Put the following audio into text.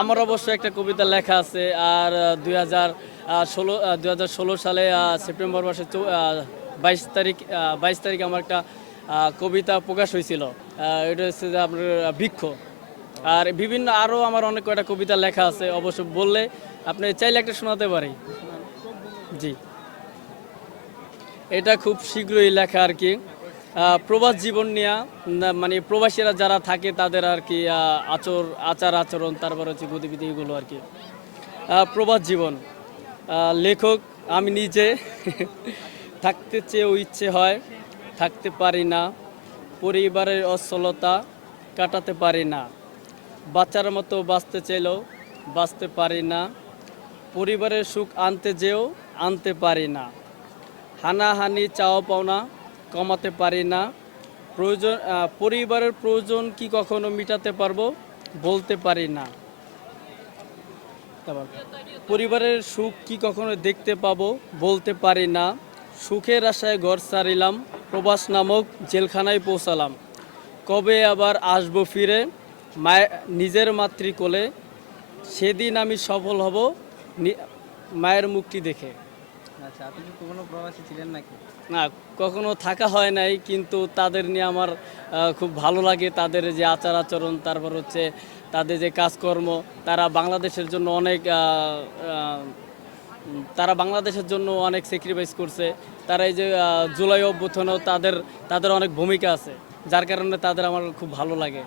আমার অবশ্য একটা কবিতা লেখা আছে। আর 2016 সালে সেপ্টেম্বর মাসে 22 তারিখ আমার একটা কবিতা প্রকাশ হয়েছিল। এটা হচ্ছে যে আপনার বৃক্ষ। আর বিভিন্ন আরও আমার অনেক কয়টা কবিতা লেখা আছে, অবশ্য বললে আপনি চাইলে একটা শোনাতে পারি। জি, এটা খুব শীঘ্রই লেখা আর কি। প্রবাস জীবন নিয়ে, মানে প্রবাসীরা যারা থাকে তাদের আর কি আচার আচরণ, তারপর হচ্ছে গতিবিধি এগুলো আর কি। প্রবাস জীবন, লেখক আমি নিজে। থাকতে চেয়েও ইচ্ছে হয়, থাকতে পারি না। পরিবারের অচ্ছলতা কাটাতে পারি না। বাচ্চার মতো বাঁচতে চাইলেও বাঁচতে পারি না। পরিবারের সুখ আনতে যেও আনতে পারি না। হানাহানি চাওয়া পাওনা কমাতে পারি না। পরিবারের প্রয়োজন কি কখনো মিটাতে পারবো, বলতে পারি না। তারপর পরিবারের সুখ কি কখনো দেখতে পাবো, বলতে পারি না। সুখের আশায় ঘর ছাড়িলাম, প্রবাস নামক জেলখানায় পৌঁছালাম। কবে আবার আসবো ফিরে নিজের মাতৃকোলে, সেদিন আমি সফল হব মায়ের মুখটি দেখে। আচ্ছা, আপনি কি কখনো প্রবাসী ছিলেন নাকি? না, কখনো থাকা হয় নাই, কিন্তু তাদের নিয়ে আমার খুব ভালো লাগে। তাদের যে আচার আচরণ, তারপর হচ্ছে তাদের যে কাজকর্ম, তারা বাংলাদেশের জন্য অনেক তারা বাংলাদেশের জন্য অনেক স্যাক্রিফাইস করছে। তারা এই যে জুলাই অভ্যুত্থানেও তাদের তাদের অনেক ভূমিকা আছে, যার কারণে তাদের আমার খুব ভালো লাগে।